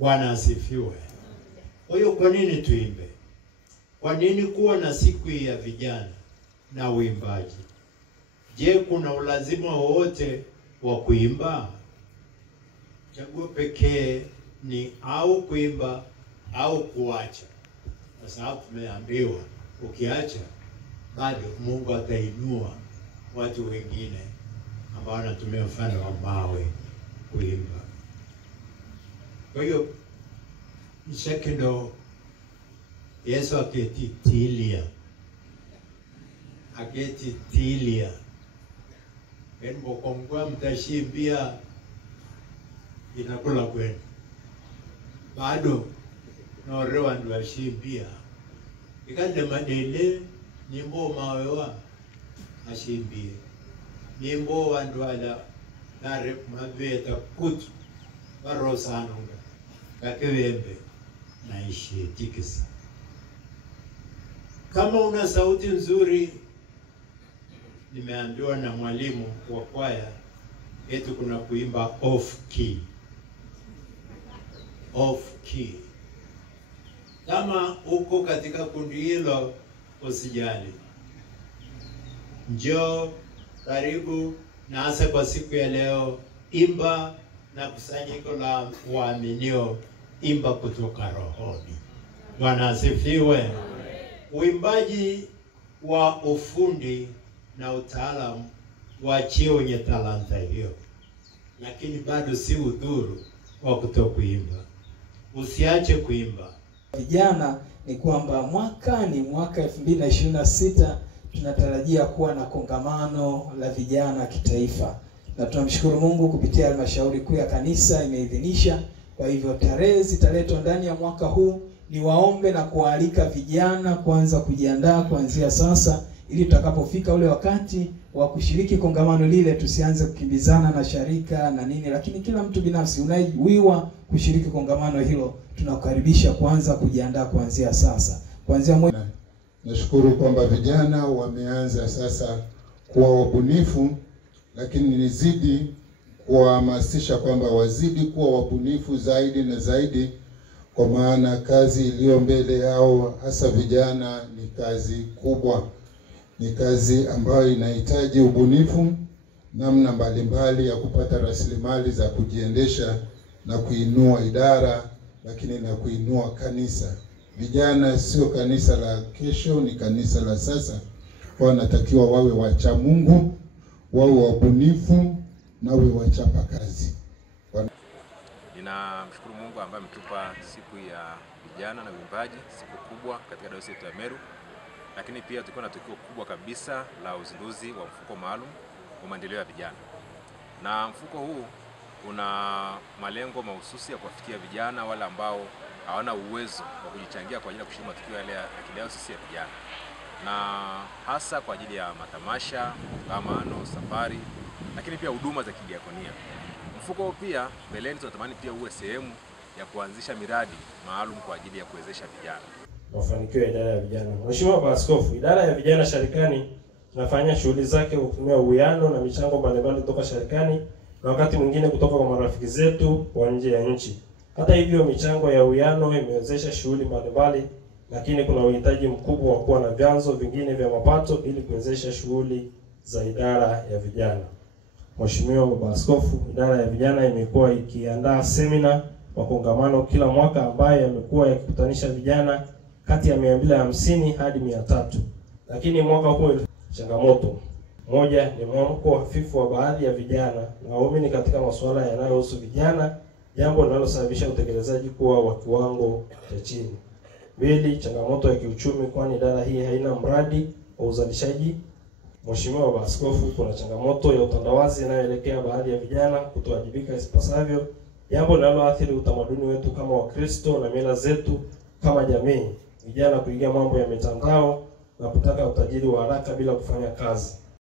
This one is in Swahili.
Bwana asifiwe. Kwa hiyo kwa nini tuimbe? Kwa nini kuwa na siku ya vijana na uimbaji? Je, kuna ulazima wowote wa kuimba? Chaguo pekee ni au kuimba au kuacha. Kwa sababu tumeambiwa ukiacha bado Mungu atainua watu wengine ambao wanatumia mfano wa mawe kuimba. Kwa hiyo mshekindo Yesu aketitilia Enbo kongwa mtashimbia inakula kwenu. Bado norewa ndo ashimbia. Ikande madele nimbo mawewa ashimbie. Nimbo wandu ala nare mabeta kutu warosanunga. Kakewembe naishi tikisa. Kama una sauti nzuri, nimeambiwa na mwalimu wa kwaya eti kuna kuimba off key. Off key. Kama uko katika kundi hilo, usijali. Njoo karibu na hasa kwa siku ya leo, imba na kusanyiko la waaminio, imba kutoka rohoni. Bwana asifiwe. Uimbaji wa ufundi na utaalamu waachie wenye talanta hiyo, lakini bado si udhuru wa kutokuimba. Usiache kuimba. Vijana ni kwamba mwaka 2026 tunatarajia kuwa na kongamano la vijana kitaifa, na tunamshukuru Mungu kupitia halmashauri kuu ya kanisa imeidhinisha. Kwa hivyo tarehe zitaletwa ndani ya mwaka huu. Ni waombe na kualika vijana kuanza kujiandaa kuanzia sasa, ili tutakapofika ule wakati wa kushiriki kongamano lile tusianze kukimbizana na sharika na nini, lakini kila mtu binafsi unayewiwa kushiriki kongamano hilo tunakukaribisha kuanza kujiandaa kuanzia sasa. Nashukuru kwamba vijana wameanza sasa kuwa wabunifu, lakini nizidi kuhamasisha kwamba wazidi kuwa wabunifu zaidi na zaidi, kwa maana kazi iliyo mbele yao hasa vijana ni kazi kubwa. Ni kazi ambayo inahitaji ubunifu, namna mbalimbali ya kupata rasilimali za kujiendesha na kuinua idara, lakini na kuinua kanisa. Vijana sio kanisa la kesho, ni kanisa la sasa. Wanatakiwa wawe wacha Mungu, wawe wabunifu na wawe wachapa kazi. Ninamshukuru Mungu ambaye ametupa siku ya vijana na uimbaji, siku kubwa katika dayosisi yetu ya Meru. Lakini pia tulikuwa na tukio kubwa kabisa la uzinduzi wa mfuko maalum wa maendeleo ya vijana. Na mfuko huu una malengo mahususi ya kuwafikia vijana wale ambao hawana uwezo wa kujichangia kwa ajili ya kushiriki matukio yale ya kidayosisi ya vijana, na hasa kwa ajili ya matamasha, kongamano, safari, lakini pia huduma za kidiakonia. Mfuko huu pia mbeleni tunatamani pia uwe sehemu ya kuanzisha miradi maalum kwa ajili ya kuwezesha vijana. Mafanikio ya idara ya vijana. Mheshimiwa Baba Askofu, idara ya vijana sharikani tunafanya shughuli zake kwa kutumia uwiano na michango mbalimbali kutoka sharikani na wakati mwingine kutoka kwa marafiki zetu wa nje ya nchi. Hata hivyo, michango ya uwiano imewezesha shughuli mbalimbali, lakini kuna uhitaji mkubwa wa kuwa na vyanzo vingine vya mapato ili kuwezesha shughuli za idara ya vijana. Mheshimiwa Baba Askofu, idara ya vijana imekuwa ikiandaa semina makongamano kila mwaka ambayo yamekuwa yakikutanisha vijana kati ya 250 hadi 300. Lakini mwaka huu changamoto moja ni mwamko hafifu wa baadhi ya vijana na waumini katika masuala yanayohusu vijana, jambo linalosababisha utekelezaji kuwa wa kiwango cha chini. 2, changamoto ya kiuchumi, kwani idara hii haina mradi wa uzalishaji. Mheshimiwa Baba Askofu, kuna changamoto ya utandawazi inayoelekea baadhi ya vijana kutowajibika ipasavyo, jambo linaloathiri utamaduni wetu kama Wakristo na mila zetu kama jamii. Vijana kuingia mambo ya mitandao na kutaka utajiri wa haraka bila kufanya kazi.